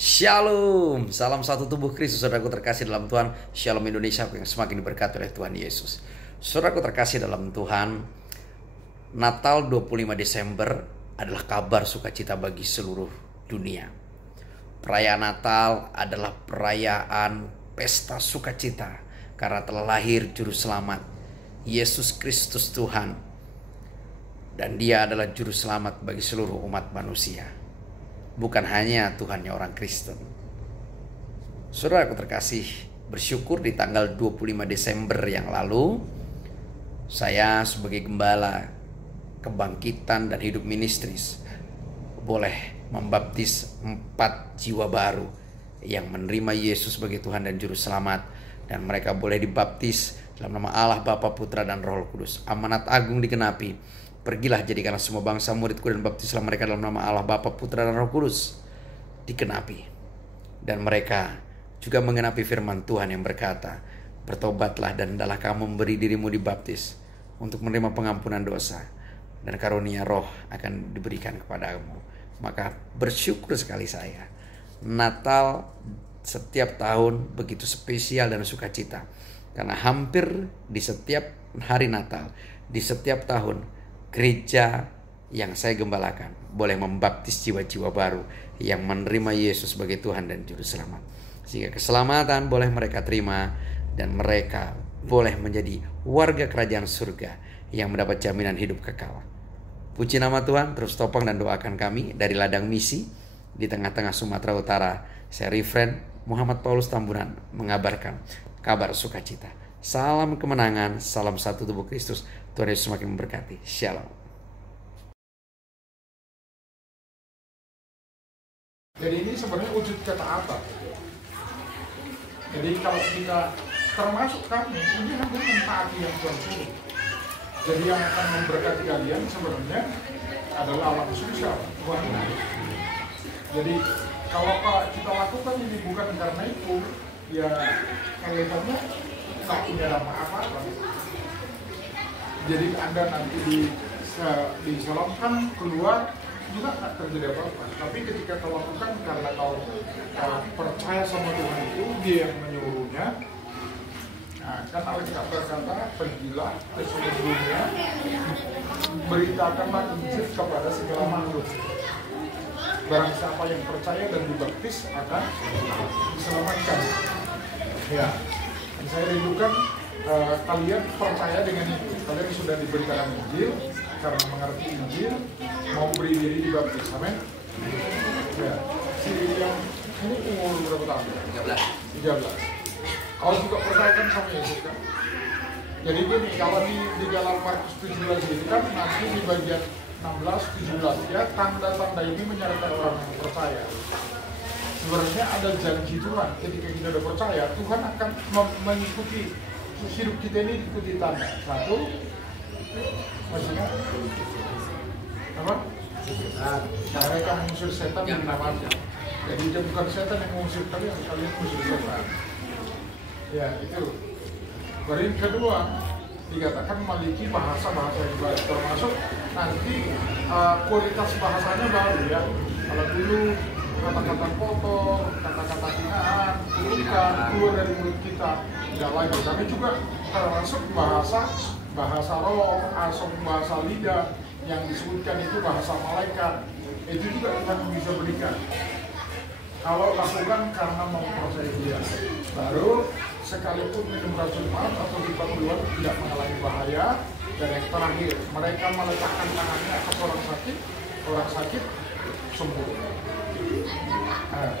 Shalom, salam satu tubuh Kristus, saudaraku terkasih dalam Tuhan. Shalom Indonesia yang semakin diberkati oleh Tuhan Yesus. Saudaraku terkasih dalam Tuhan, Natal 25 Desember adalah kabar sukacita bagi seluruh dunia. Perayaan Natal adalah perayaan pesta sukacita karena telah lahir Juru Selamat, Yesus Kristus Tuhan. Dan Dia adalah Juru Selamat bagi seluruh umat manusia. Bukan hanya Tuhannya orang Kristen. Saudaraku terkasih, bersyukur di tanggal 25 Desember yang lalu, saya sebagai gembala Kebangkitan dan Hidup Ministries boleh membaptis 4 jiwa baru yang menerima Yesus sebagai Tuhan dan Juru Selamat. Dan mereka boleh dibaptis dalam nama Allah, Bapa, Putra, dan Roh Kudus. Amanat agung digenapi. Pergilah jadikanlah semua bangsa muridku dan baptislah mereka dalam nama Allah, Bapa, Putra, dan Roh Kudus. Dikenapi. Dan mereka juga mengenapi firman Tuhan yang berkata, bertobatlah dan hendaklah kamu memberi dirimu dibaptis untuk menerima pengampunan dosa, dan karunia roh akan diberikan kepadamu. Maka bersyukur sekali saya. Natal setiap tahun begitu spesial dan sukacita. Karena hampir di setiap hari Natal, di setiap tahun, gereja yang saya gembalakan boleh membaptis jiwa-jiwa baru yang menerima Yesus sebagai Tuhan dan Juru Selamat. Sehingga keselamatan boleh mereka terima dan mereka boleh menjadi warga kerajaan surga yang mendapat jaminan hidup kekal. Puji nama Tuhan, terus topang dan doakan kami dari ladang misi di tengah-tengah Sumatera Utara. Saya Reverend Muhammad Paulus Tambunan mengabarkan kabar sukacita. Salam kemenangan, salam satu tubuh Kristus. Tuhan Yesus semakin memberkati. Shalom. Jadi ini sebenarnya wujud kata apa? Jadi kalau kita termasuk kami, ini adalah mentaati yang Tuhan suruh. Jadi yang akan memberkati kalian sebenarnya adalah Allah Yesus, Tuhan. Jadi kalau kita lakukan ini bukan karena itu, ya kelihatannya tak punya apa-apa. Jadi Anda nanti disalamkan keluar juga tak terjadi apa-apa. Tapi ketika kau lakukan karena kau percaya sama Tuhan itu, Dia yang menyuruhnya. Nah, kan Alkitab berkata, pergilah ke seluruh dunia, beritakanlah Injil kepada segala makhluk. Barang siapa yang percaya dan dibaptis akan diselamatkan. Ya, dan saya rindukan kalian percaya dengan itu. Kalian sudah diberikan Injil, karena mengerti Injil, mau beri diri dibaptis. Amin. Ya, si yang ini umur berapa tahun? 13. Kau juga percayakan sama Yesus kan? Jadi gini, kalau di dalam Markus 17 ini kan nanti di bagian 16-17 ya, tanda-tanda ini menyertai orang yang percaya. Sebenarnya ada janji Tuhan, ketika kita sudah percaya, Tuhan akan mengikuti hidup kita ini, ikuti tanda. Satu, maksudnya apa? Mereka mengusir setan dengan namanya. Jadi dia bukan setan yang mengusir kalian mengusir setan. Ya itu. Baru yang kedua, dikatakan memiliki bahasa-bahasa yang baik, termasuk nanti kualitas bahasanya baru ya. Kalau dulu kata-kata kotor, kata-kata hinaan, kutukan keluar dari mulut kita, tidak lagi. Tapi juga termasuk bahasa roh, bahasa lidah yang disebutkan itu bahasa malaikat. Itu juga Tuhan bisa berikan. Kalau lakukan karena mempercayai Dia, baru sekalipun minum racun maut atau kita keluar tidak mengalami bahaya. Dan yang terakhir, mereka meletakkan tangannya atas orang sakit sembuh. Nah,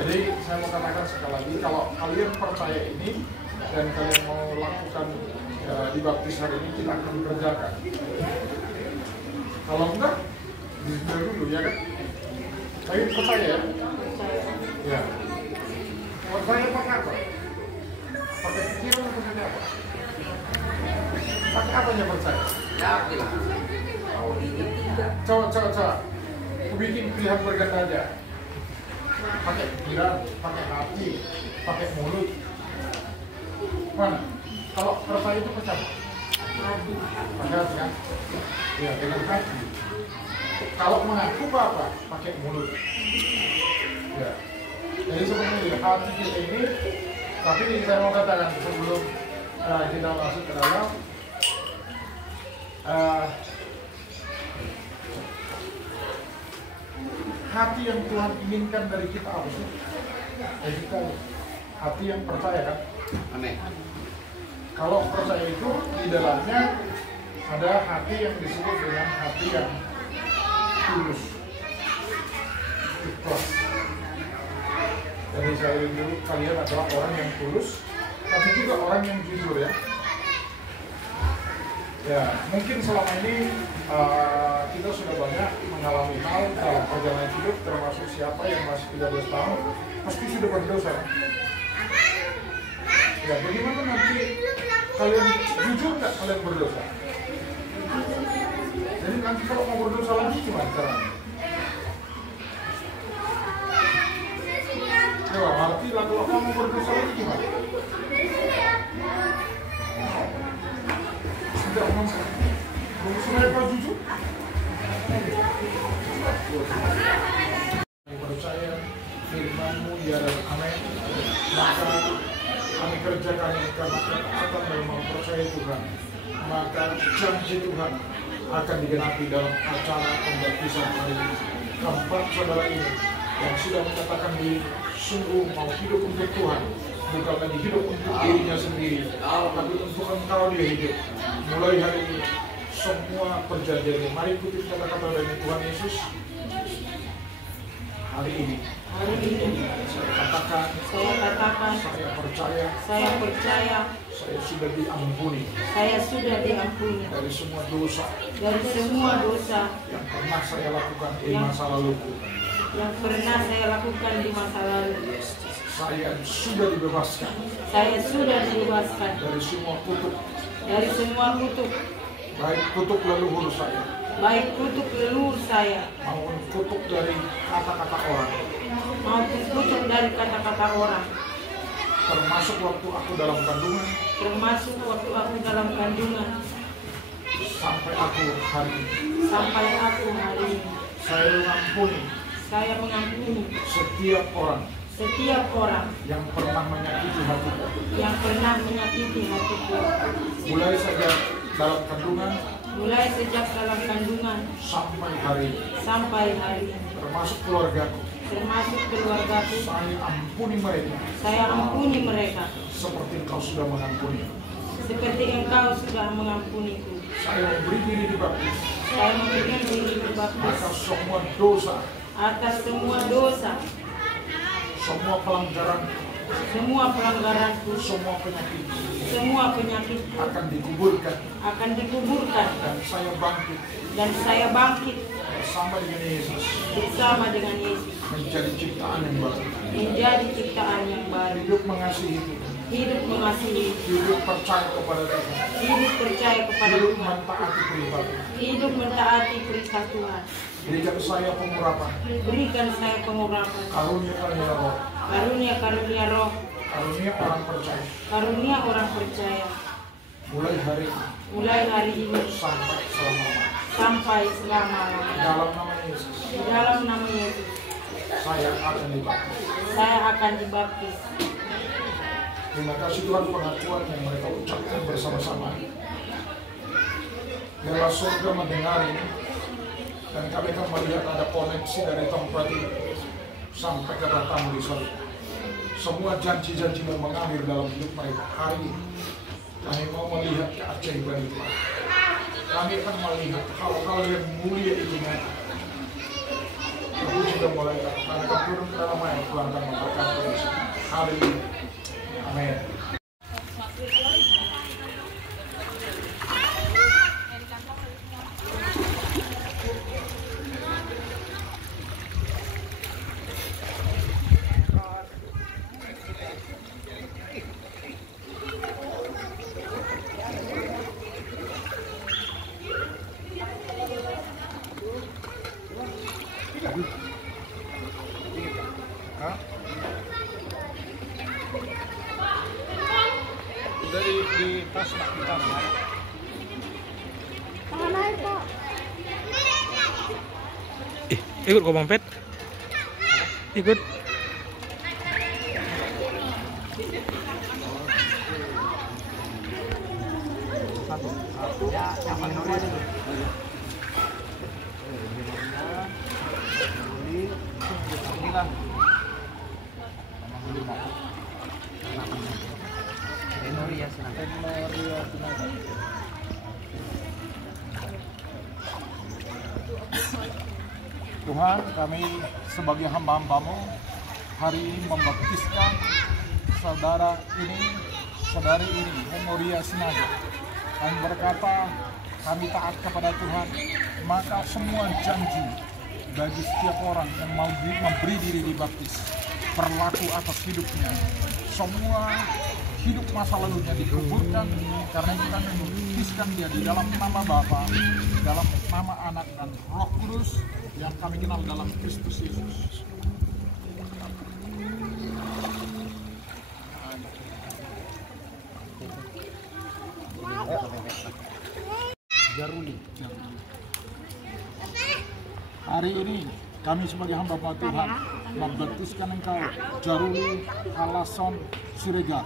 jadi saya mau katakan sekali lagi, kalau kalian percaya ini dan kalian mau lakukan dibaptis hari ini, kita akan kerjakan. Kalau enggak, disebut dulu ya kan? Kalian percaya ya? Ya. Percaya pakai apa? Pakai pikiran atau pakai apa? Pakai apa yang percaya? Yakin lah. Kalau ini tidak. Coba. Aku bikin pilihan berganda aja. Pakai pikiran, pakai hati, pakai mulut. Mana? Kalau percaya itu pakai apa? Pakai hati kan? Ya, dengan hati. Kalau mengaku apa? Pakai mulut. Ya. Jadi sebenarnya hati kita ini, tapi saya mau katakan sebelum kita masuk ke dalam, hati yang Tuhan inginkan dari kita apa sih? Kita hati yang percaya kan? Amin. Kalau percaya itu di dalamnya ada hati yang disebut dengan hati yang tulus, ikhlas. Jadi saya dulu kalian adalah orang yang tulus, tapi juga orang yang jujur ya. Ya, mungkin selama ini kita sudah banyak mengalami hal dalam perjalanan hidup, termasuk siapa yang masih 13 tahun pasti sudah berdosa. Ya, bagaimana nanti kalian jujur nggak kalian berdosa? Jadi nanti kalau mau berdosa lagi gimana caranya? Ya, arti kalau kamu berdosa lagi gimana? Tidak masalah. Mereka jujur. Percaya firman-Mu ya dan amin. Maka kami kerjakan karena ketaatan dan mempercayai Tuhan. Maka janji Tuhan akan digenapi dalam acara pembaptisan hari ini. Keempat saudara ini yang sudah menyatakan diri sungguh mau hidup untuk Tuhan, bukan lagi hidup untuk dirinya sendiri, tapi untuk Engkau dia hidup. Mulai hari ini semua perjanjian, mari kutip kata-kata dari Tuhan Yesus. Hari ini saya katakan, saya percaya, saya sudah diampuni dari semua dosa yang pernah saya lakukan di masa laluku. Saya sudah dibebaskan dari semua kutuk, baik kutuk leluhur saya, maupun kutuk dari kata-kata orang, termasuk waktu aku dalam kandungan, sampai aku hari ini. Saya mengampuni setiap orang yang pernah menyakiti hatiku, mulai sejak dalam kandungan sampai hari ini, termasuk keluargaku. Saya ampuni mereka seperti Engkau sudah mengampuniku. Saya memberi diri dibaptis atas semua dosa, semua pelanggaranku, semua penyakitku akan dikuburkan, dan saya bangkit bersama dengan Yesus, menjadi ciptaan yang baru, hidup mengasihi, hidup percaya kepada Tuhan, hidup mentaati perintah Tuhan. Berikan saya pengurapan, karunia roh, karunia orang percaya, mulai hari ini sampai selama-lamanya. Dalam nama Yesus, saya akan dibaptis. Terima kasih Tuhan, pengakuan yang mereka ucapkan bersama-sama. Biarlah surga mendengar ini, dan kami akan melihat ada koneksi dari tempat ini sampai ke datang di surga. Semua janji-janji-Mu mengalir dalam hidup mereka hari ini. Kami mau melihat keajaiban itu. Kami akan melihat hal-hal yang mulia itu nyata. Aku sudah mulai karena akan turun ke dalam air, Tuhan akan memberkati hari ini. Amin. Di tas nak kita. Ikut kok Bang Pet? Ikut. satu, yang paling nomor itu. Inilah. Tenoria Sinaga. Tuhan, kami sebagai hamba-Hambamu hari ini membaptiskan saudari ini, Memoria Sinaga. Kami berkata, kami taat kepada Tuhan, maka semua janji bagi setiap orang yang mau memberi diri dibaptis berlaku atas hidupnya. Semua hidup masa lalunya dikuburkan, karena kita membaptiskan dia di dalam nama Bapa, dalam nama Anak dan Roh Kudus yang kami kenal dalam Kristus Yesus. Jaruli. Hari ini kami sebagai hamba Tuhan membaptiskan engkau, Jaruli Alason Siregar,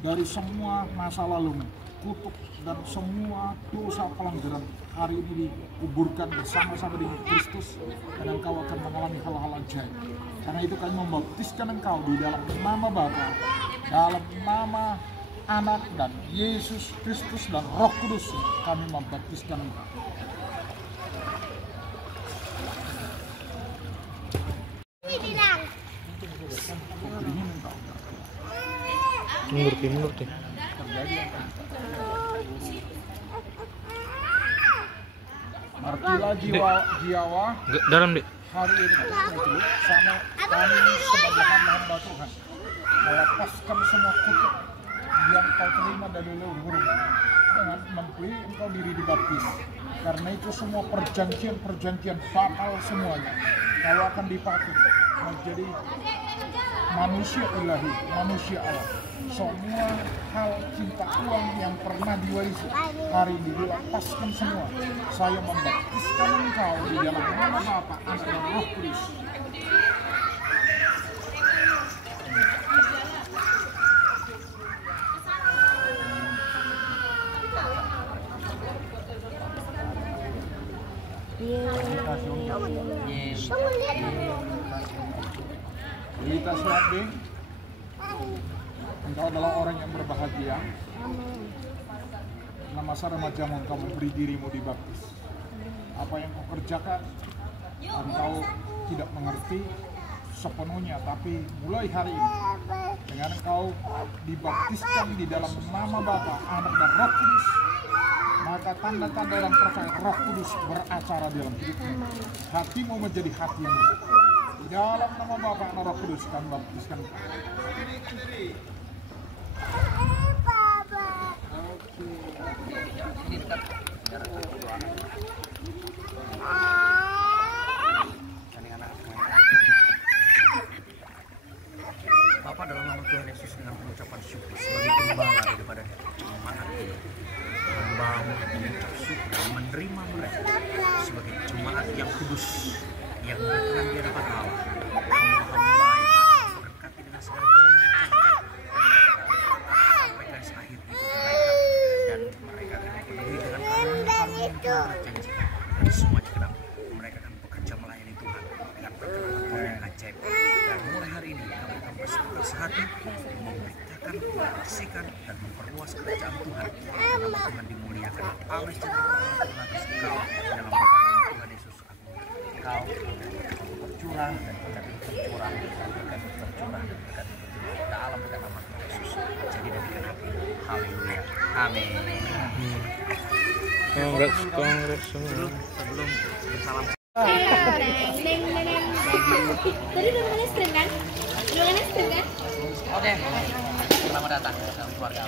dari semua masa lalu, kutuk dan semua dosa pelanggaran hari ini dikuburkan bersama-sama dengan Kristus, dan engkau akan mengalami hal-hal ajaib. Karena itu kami membaptiskan engkau di dalam nama Bapa, dalam nama Anak dan Yesus Kristus dan Roh Kudus, kami membaptiskan engkau. Mundur deh. Martilah jiwa Dalam deh. hari ini sama kami sebagai hamba Tuhan melepaskan semua kutuk yang kau terima dari leluhurmu dengan memberi engkau diri dibaptis. Karena itu semua perjanjian fatal semuanya kau akan dipakai menjadi manusia ilahi, manusia Allah. Semua hal cinta uang yang pernah diwarisi hari ini dilepaskan semua. Saya membaptiskan engkau di dalam nama Bapa, Anak dan Roh Kudus. Kita siapin. Engkau adalah orang yang berbahagia. Dalam masa remajamu engkau memberi dirimu dibaptis. Apa yang kau kerjakan, engkau tidak mengerti sepenuhnya, tapi mulai hari ini dengan engkau dibaptiskan di dalam nama Bapa, Anak dan Roh Kudus, maka tanda-tanda dan percaya Roh Kudus beracara dalam hidupmu. Hatimu menjadi hatimu. Di dalam nama Bapa, Anak, Roh Kudus kami baptiskan. Ini dekat jarak kedua. Bapak dalam nama Tuhan Yesus dengan pengucapan syukur sebagai gembala daripada jemaat ini, hamba-Mu mengucap syukur menerima mereka sebagai jemaat yang kudus yang berkenan di hadapan Allah. Semua hamba yang berkati dengan segala janji-janji sampai garis akhir hidup mereka, dan mereka akan dipenuhi dengan karunia-karunia yang Tuhan janjikan, dan semuanya kenal mereka akan bekerja melayani Tuhan dengan pertolongan yang ajaib. Dan mulai hari ini kami akan bersemangat hati memberitakan, membersihkan dan memperluas kerajaan Tuhan, dan nama Tuhan dimuliakan. Amin. Dalam nama Tuhan Yesus, Engkau bercurah dan berkat bercurah, berkat bercurah, berkat dalam nama Tuhan Yesus. Jadi demikian hati. Haleluya. Amin. Kongres semua. Sebelum bersalam. Tadi udah makan es krim kan? Udah makan es krim kan? Oke. Selamat datang dalam keluarga.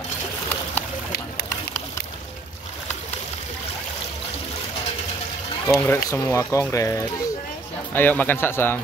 Kongres semua, kongres. Ayo makan saksang.